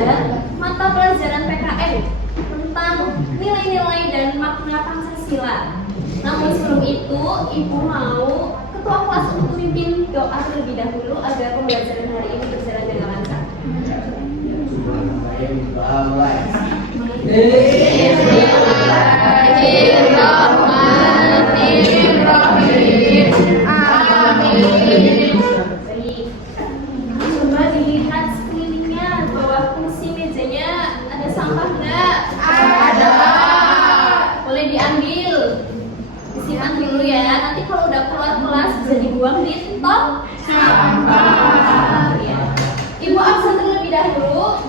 belajar mata pelajaran PKN tentang nilai-nilai dan makna Pancasila. Namun sebelum itu, Ibu mau ketua kelas untuk memimpin doa terlebih dahulu agar pembelajaran hari ini berjalan dengan lancar. Bismillahirrahmanirrahim. Amin. Coba dilihat sekelilingnya, bawah kursi mejanya ada sampah enggak? Ada. Boleh diambil. Disimpan dulu ya. Nanti kalau udah keluar kelas bisa dibuang di tong sampah. Ya. Ibu absen terlebih dahulu.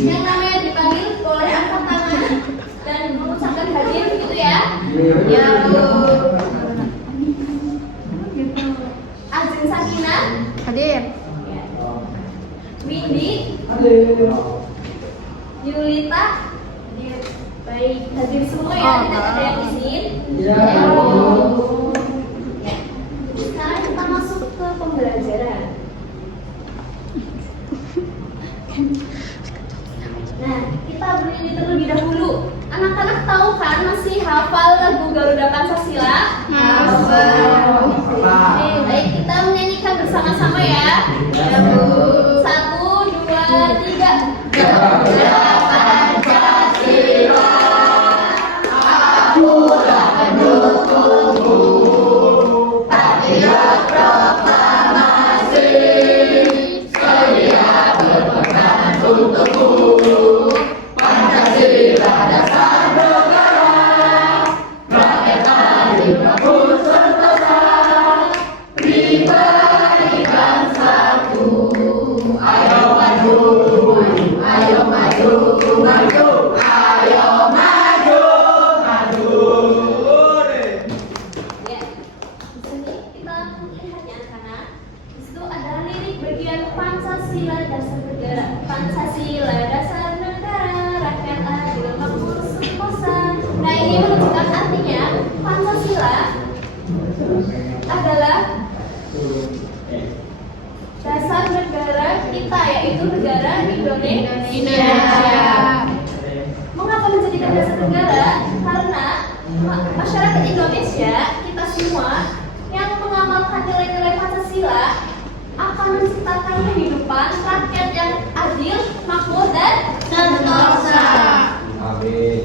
Yang namanya dipanggil boleh angkat tangan dan mengucapkan hadir begitu ya. Ya Bu. Ajeng Sakinah Hadir. ya. Windy Yulita ya. Baik, hadir semua ya, tidak ada yang izin. Ya Bu. Ya. Sekarang kita masuk ke pembelajaran. Nah, kita berdiri terlebih dahulu. Anak-anak tahu kan masih hafal lagu Garuda Pancasila? Hafal. Oke, baik, kita menyanyikan bersama-sama ya. Ya Bu. 1, 2, 3. Garuda Pancasila, aku pendukungmu, patriot proklamasi, sedia berperan untukmu. Pancasila dasar negara, rakyat adil makmur sentosa, pribadi bangsaku. Ayo maju, ayo maju, maju, ayo maju, maju. Ya, di sini kita melihatnya anak-anak. Di situ ada lirik bagian Pancasila dasar negara. Pancasila dasar negara, rakyat adil makmur sentosa. Nah, ini menunjukkan artinya Pancasila adalah dasar negara kita, yaitu negara Indonesia. Mengapa menjadikan dasar negara? Karena masyarakat Indonesia, kita semua yang mengamalkan nilai-nilai Pancasila akan menciptakan kehidupan rakyat yang adil, makmur, dan sentosa. Amin.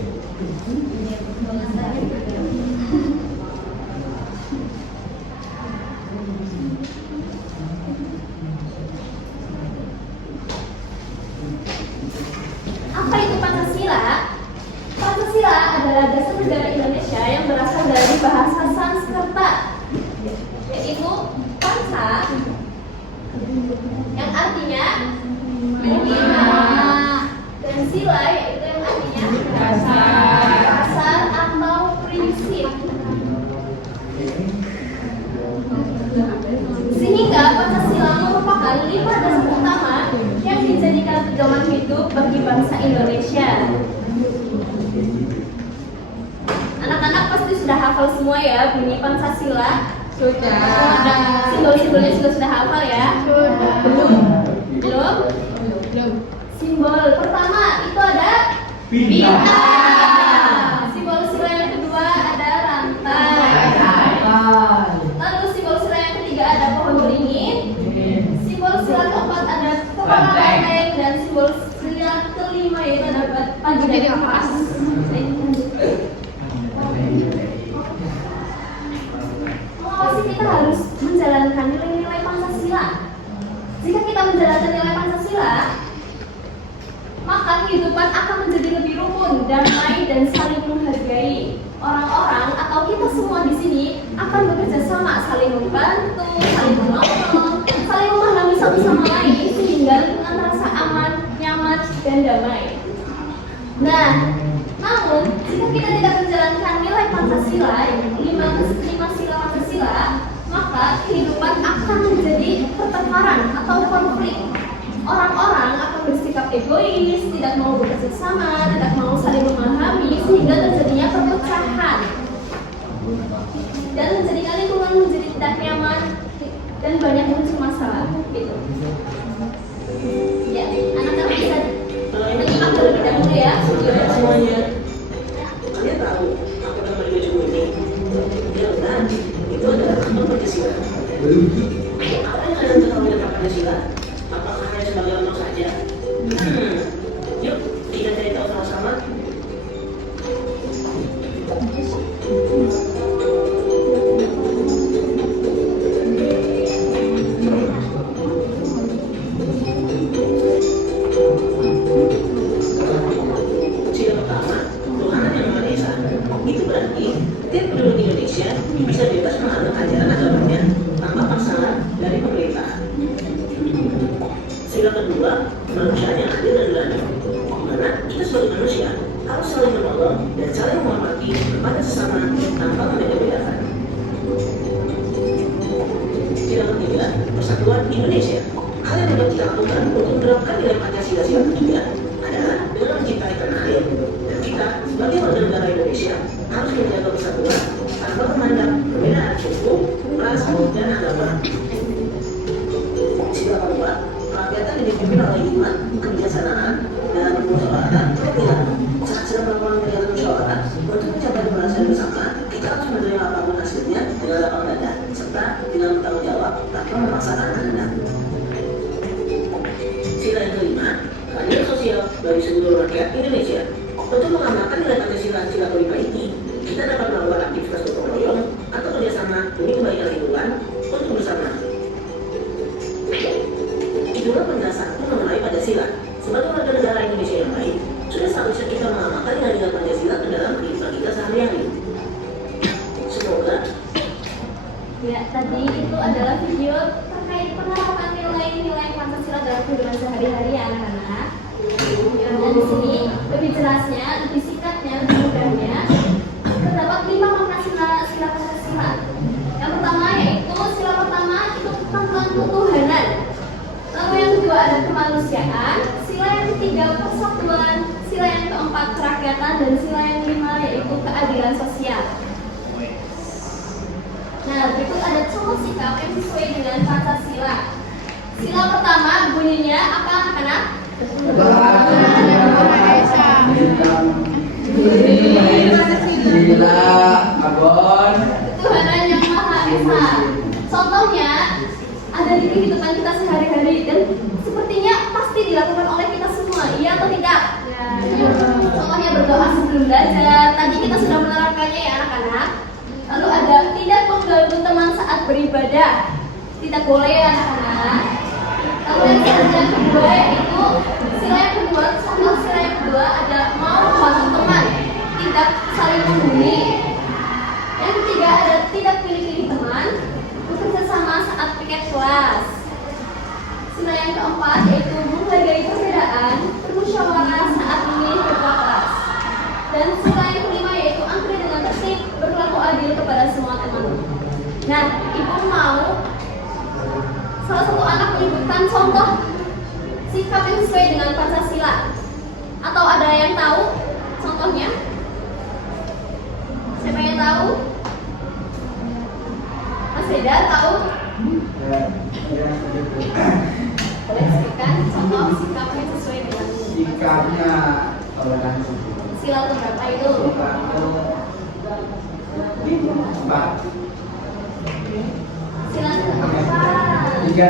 Apa itu Pancasila? Pancasila adalah dasar negara Indonesia yang berasal dari bahasa Sanskerta, yaitu panca, yang artinya lima, dan sila, yaitu yang artinya dasar atau prinsip. Sehingga Pancasila merupakan 5 dasar utama yang dijadikan pedoman hidup bagi bangsa Indonesia. Anak-anak pasti sudah hafal semua ya bunyi Pancasila. Sudah. Simbol-simbolnya juga sudah hafal ya? Sudah. Belum? Belum? Belum. Simbol pertama itu ada bintang. Simbol sila yang kedua ada rantai. Lalu simbol sila yang ketiga ada pohon beringin. Simbol sila keempat ada kepala banteng, dan simbol sila kelima yaitu ada panji dan emas. Mengapa sih kita harus menjalankan nilai-nilai Pancasila? Jika kita menjalankan nilai Pancasila, maka kehidupan akan menjadi lebih rukun, damai, dan saling menghargai. Orang-orang atau kita semua di sini akan bekerja sama, saling membantu, saling menolong, saling memahami satu sama lain sehingga lingkungan terasa aman, nyaman, dan damai. Nah, namun jika kita tidak menjalankan nilai Pancasila, 5 sila Pancasila, maka kehidupan akan menjadi pertengkaran atau konflik. Orang-orang akan bersikap egois, tidak mau bekerja sama, tidak mau saling memahami, sehingga terjadinya perpecahan dan menjadikan lingkungan menjadi tidak nyaman dan banyak muncul masalah. Gitu. Ya, anak-anak bisa Sila kedua, kemanusiaan yang adil dan berani. Di mana kita sebagai manusia harus saling menolong dan saling menghormati kepada sesama tanpa membeda-bedakan. Sila ketiga, persatuan Indonesia. Hal yang dapat kita lakukan untuk menerapkan nilai Pancasila sila ketiga adalah dengan mencintai tanah air. Dan kita sebagai warga negara Indonesia harus menjaga persatuan tanpa memandang perbedaan suku, ras, dan agama. Sila keempat, kerakyatan yang dipimpin oleh hikmat, kebijaksanaan, dan kemusyawaratan terlihat. Saat sedang melakukan kegiatan musyawarah untuk mencapai keberhasilan bersama, kita harus menerima apapun hasilnya dengan lapang dada serta dengan bertanggung jawab tanpa memaksakan kehendak. Sila yang kelima, keadilan sosial bagi seluruh rakyat Indonesia. Untuk mengamalkan nilai Pancasila sila kelima ini, kita dapat melakukan aktivitas gotong royong atau kerjasama demi kebaikan lingkungan untuk bersama. Itulah penjelasanku mengenai Pancasila. Sebagai warga negara Indonesia yang baik, sudah seharusnya kita mengamalkan nilai-nilai Pancasila ke dalam kehidupan kita sehari-hari. Semoga. Ya, tadi itu adalah video terkait penerapan nilai-nilai Pancasila dalam kehidupan sehari-hari ya anak-anak. Dan di sini lebih jelasnya, lebih singkatnya, lebih mudahnya terdapat 5 makna sila Pancasila. Yang pertama yaitu sila pertama itu tentang ketuhanan. Lalu yang kedua ada kemanusiaan, sila yang ketiga persatuan, sila yang keempat kerakyatan, dan sila yang kelima yaitu keadilan sosial. Nah, berikut ada contoh sikap yang sesuai dengan Pancasila. Sila pertama bunyinya apa anak-anak? Sila Agon. Ketuhanan yang Maha Esa. Contohnya ada di kehidupan kita sehari-hari dan sepertinya pasti dilakukan oleh kita semua, iya atau tidak? Ya. Contohnya berdoa sebelum belajar. Tadi kita sudah menerapkannya ya anak-anak. Lalu ada tidak mengganggu teman saat beribadah. Tidak boleh ya anak-anak. Lalu yang kedua yaitu sila yang kedua, contoh sila yang kedua ada mau membantu teman, tidak saling membuli. Yang ketiga ada tidak pilih-pilih teman, bekerja sama saat piket kelas. Sila yang keempat yaitu menghargai perbedaan, bermusyawarah saat memilih kedua kelas. Dan sila yang kelima yaitu antri dengan tertib, berlaku adil kepada semua teman. Nah, ibu mau salah satu anak menyebutkan contoh sikap yang sesuai dengan Pancasila. Atau ada yang tahu contohnya? Siapa yang tahu? Mas Reda tahu? Boleh sebutkan contoh sikap yang sesuai dengan Sikapnya toleransi. sila keberapa itu? Empat. Sila keempat. Tiga.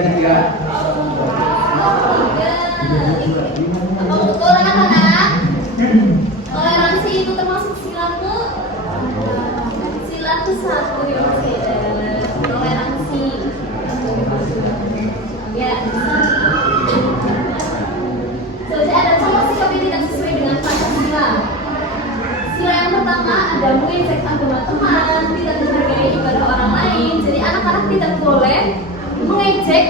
Apa betul anak-anak? Toleransi itu termasuk sila ke-1 ya Mas Reda. Toleransi. Ya. Jadi ada contoh sikap yang tidak sesuai dengan Pancasila. Sila yang pertama ada mengejek agama teman, tidak menghargai ibadah orang lain. Jadi anak-anak tidak boleh mengejek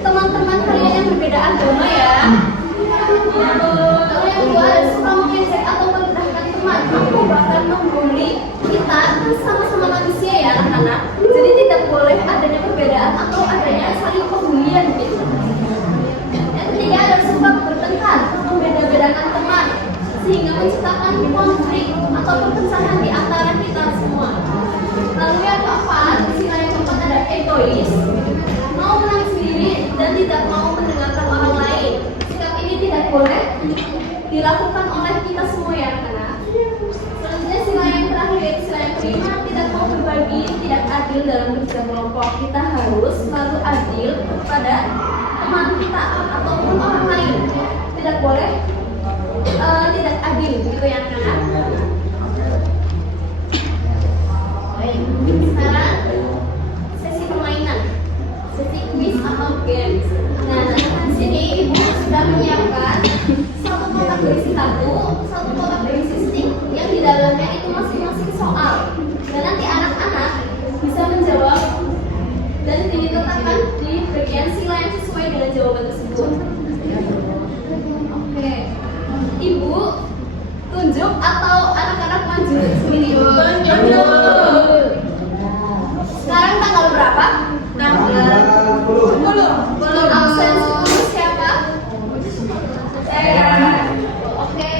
teman-teman kalian yang berbeda agama ya. Lalu yang kedua ada suka mengejek atau merendahkan teman atau bahkan membuli kita kan sama-sama manusia ya anak-anak. Jadi tidak boleh adanya perbedaan atau adanya saling pembulian gitu. Yang ketiga ada suka bertengkar, membeda-bedakan teman sehingga menciptakan konflik atau perpecahan di antara kita semua. Lalu yang keempat, sila yang keempat ada egois, mau menang sendiri dan tidak mau mendengarkan orang lain. Sikap ini tidak boleh dilakukan oleh kita semua ya anak-anak. Selanjutnya sila yang terakhir yaitu sila yang kelima, tidak mau berbagi, tidak adil dalam kerja kelompok. Kita harus selalu adil kepada teman kita ataupun orang lain. Tidak boleh tidak adil gitu ya anak-anak. Baik, sekarang sesi permainan, sesi quiz atau games. Nah, di sini ibu sudah menyiapkan satu kotak berisi kartu, satu kotak berisi stick yang di dalamnya itu masing-masing soal. Dan nanti anak-anak bisa menjawab dan diletakkan di bagian sila yang sesuai dengan jawaban tersebut. Ibu tunjuk atau anak-anak maju sendiri? Tunjuk. Sekarang tanggal berapa? Tanggal 10. Absen 10 siapa? Saya. Oke.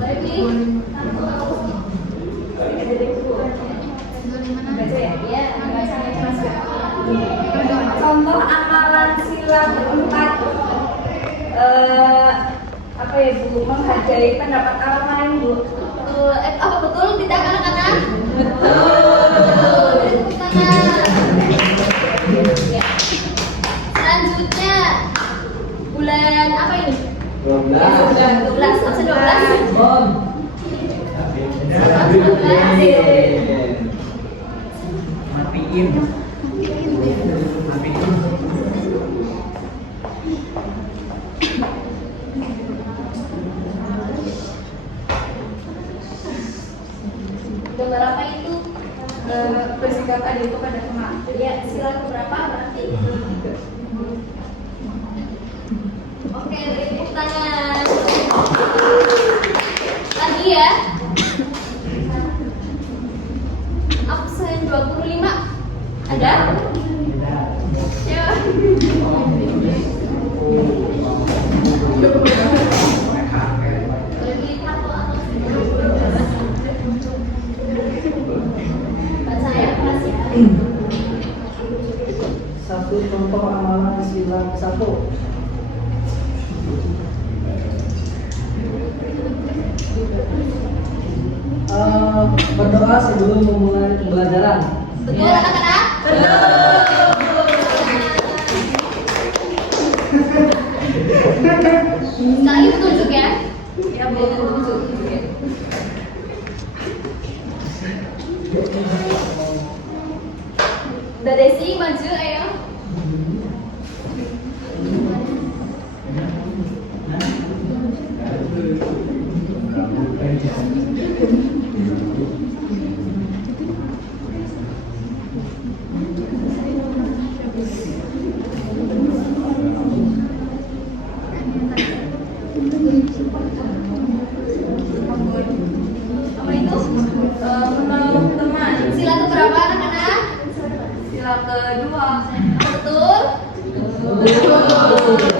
Boleh pilih? Baca ya? Iya, baca ya, Mas. Contoh amalan sila keempat. Apa ya Bu? Menghargai pendapat orang lain Bu. Apa betul tidak anak-anak? Betul. Tepuk tangan. Ya. Selanjutnya bulan apa ini? 12. Absen 12. Matiin. Gambar apa itu? Bersikap adil kepada teman. Ya, sila keberapa berarti? Oke, tepuk tangan. Lagi ya. Absen 25. Ada? Ya. Lagi satu atau baca ya, kelas ya. Satu contoh amalan sila 1. Berdoa sebelum memulai pembelajaran. Betul anak-anak? Sekarang ibu tunjuk ya. Ya, boleh tunjuk ya. Mbak Desi maju, ayo. Apa itu? Menolong teman. Sila keberapa anak-anak? Sila kedua. Betul? Betul.